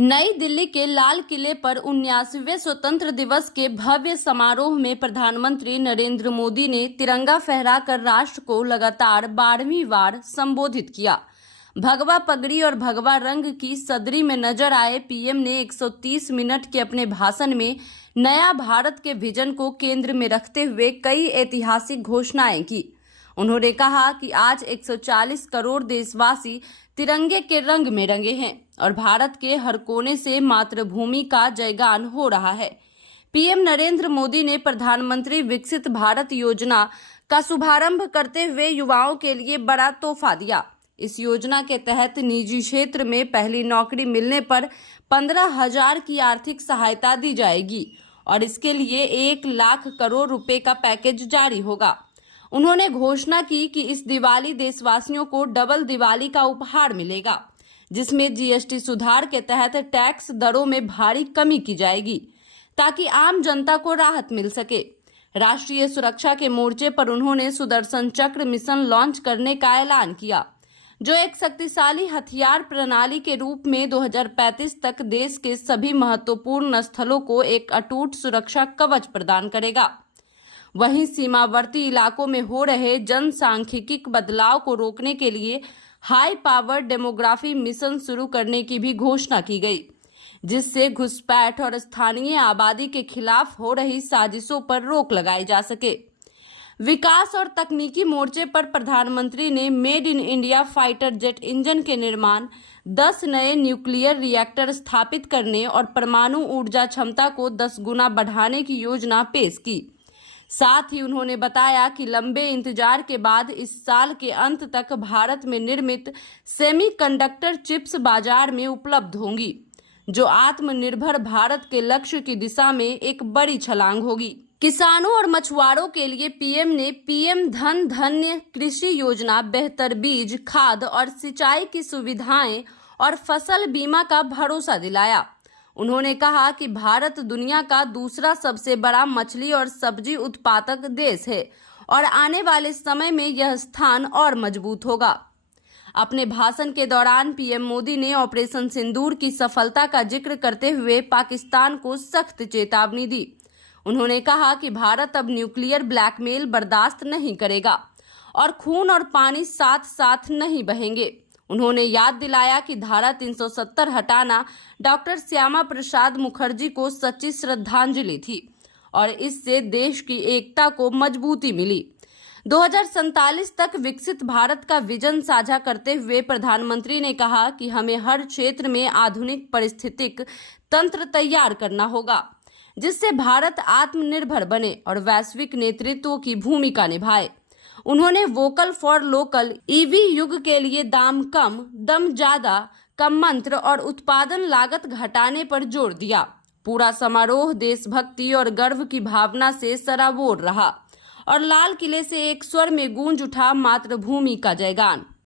नई दिल्ली के लाल किले पर 79वें स्वतंत्र दिवस के भव्य समारोह में प्रधानमंत्री नरेंद्र मोदी ने तिरंगा फहराकर राष्ट्र को लगातार 12वीं बार संबोधित किया। भगवा पगड़ी और भगवा रंग की सदरी में नजर आए पीएम ने 130 मिनट के अपने भाषण में नया भारत के विजन को केंद्र में रखते हुए कई ऐतिहासिक घोषणाएं की। उन्होंने कहा कि आज 140 करोड़ देशवासी तिरंगे के रंग में रंगे हैं और भारत के हर कोने से मातृभूमि का जयगान हो रहा है। पीएम नरेंद्र मोदी ने प्रधानमंत्री विकसित भारत योजना का शुभारंभ करते हुए युवाओं के लिए बड़ा तोहफा दिया। इस योजना के तहत निजी क्षेत्र में पहली नौकरी मिलने पर 15,000 की आर्थिक सहायता दी जाएगी और इसके लिए 1 लाख करोड़ रुपए का पैकेज जारी होगा। उन्होंने घोषणा की कि इस दिवाली देशवासियों को डबल दिवाली का उपहार मिलेगा, जिसमें जीएसटी सुधार के तहत टैक्स दरों में भारी कमी की जाएगी ताकि आम जनता को राहत मिल सके। राष्ट्रीय सुरक्षा के मोर्चे पर उन्होंने सुदर्शन चक्र मिशन लॉन्च करने का ऐलान किया, जो एक शक्तिशाली हथियार प्रणाली के रूप में 2035 तक देश के सभी महत्वपूर्ण स्थलों को एक अटूट सुरक्षा कवच प्रदान करेगा। वहीं सीमावर्ती इलाकों में हो रहे जनसांख्यिकी बदलाव को रोकने के लिए हाई पावर डेमोग्राफी मिशन शुरू करने की भी घोषणा की गई, जिससे घुसपैठ और स्थानीय आबादी के खिलाफ हो रही साजिशों पर रोक लगाई जा सके। विकास और तकनीकी मोर्चे पर प्रधानमंत्री ने made in India fighter jet engine के निर्माण, 10 नए न्यूक्लियर रिएक्टर स्थापित करने और परमाणु ऊर्जा क्षमता को 10 गुना बढ़ाने की योजना पेश की। साथ ही उन्होंने बताया कि लंबे इंतजार के बाद इस साल के अंत तक भारत में निर्मित सेमीकंडक्टर चिप्स बाजार में उपलब्ध होंगी, जो आत्मनिर्भर भारत के लक्ष्य की दिशा में एक बड़ी छलांग होगी। किसानों और मछुआरों के लिए पीएम ने पीएम धन धान्य कृषि योजना, बेहतर बीज, खाद और सिंचाई की सुविधाएं और फसल बीमा का भरोसा दिलाया। उन्होंने कहा कि भारत दुनिया का दूसरा सबसे बड़ा मछली और सब्जी उत्पादक देश है और आने वाले समय में यह स्थान और मजबूत होगा। अपने भाषण के दौरान पीएम मोदी ने ऑपरेशन सिंदूर की सफलता का जिक्र करते हुए पाकिस्तान को सख्त चेतावनी दी। उन्होंने कहा कि भारत अब न्यूक्लियर ब्लैकमेल बर्दाश्त नहीं करेगा और खून और पानी साथ साथ नहीं बहेंगे। उन्होंने याद दिलाया कि धारा 370 हटाना डॉक्टर श्यामा प्रसाद मुखर्जी को सच्ची श्रद्धांजलि थी और इससे देश की एकता को मजबूती मिली। 2047 तक विकसित भारत का विजन साझा करते हुए प्रधानमंत्री ने कहा कि हमें हर क्षेत्र में आधुनिक पारिस्थितिक तंत्र तैयार करना होगा, जिससे भारत आत्मनिर्भर बने और वैश्विक नेतृत्व की भूमिका निभाए। उन्होंने वोकल फॉर लोकल, ईवी युग के लिए दाम कम दम ज्यादा का मंत्र और उत्पादन लागत घटाने पर जोर दिया। पूरा समारोह देशभक्ति और गर्व की भावना से सराबोर रहा और लाल किले से एक स्वर में गूंज उठा मातृभूमि का जयगान।